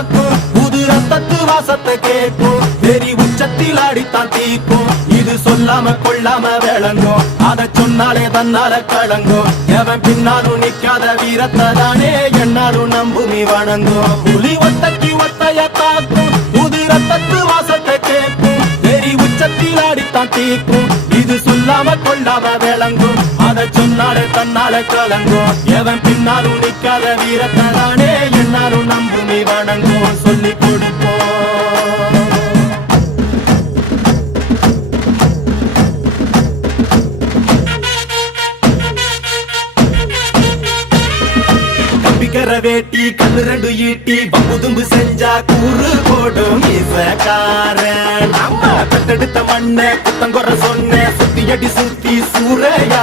தாக்கும், புது ரத்தத்து வாசத்தை கேட்கும், வெறி உச்சத்தில் ஆடித்தான் தீக்கும். இது சொல்லாம கொள்ளாம விளங்கும், அதை சொன்னாலே தன்னால கலங்கும். எவன் பின்னாலும் நிக்காத வீரத்தை தானே என்னாலும் நம்புமி வணங்கும். புலி ஒத்தைக்கு ஒத்தைய தாக்கும், புது ரத்தத்து வாசத்தை கேட்கும், வெறி உச்சத்தில் ஆடித்தான் தீக்கும். இது சொல்லாம கொள்ளாம விளங்கும், அதை சொன்னாலே தன்னால கலங்கும். எவன் பின்னாலும் நிக்காத வீரத்தை தானே என்னாலும் நம்புமி வணங்கும். சொல்லி கொடுப்போம். கம்பிக்கர வேட்டி கண்ணு ரெண்டு ஈட்டி பம்புதும்பு செஞ்சா கூறு போடும் இசக்காரன். நம்ம பெத்தெடுத்த மண்ண குத்தங்குற சொன்ன சுத்தி அடி சுத்தி சூறையா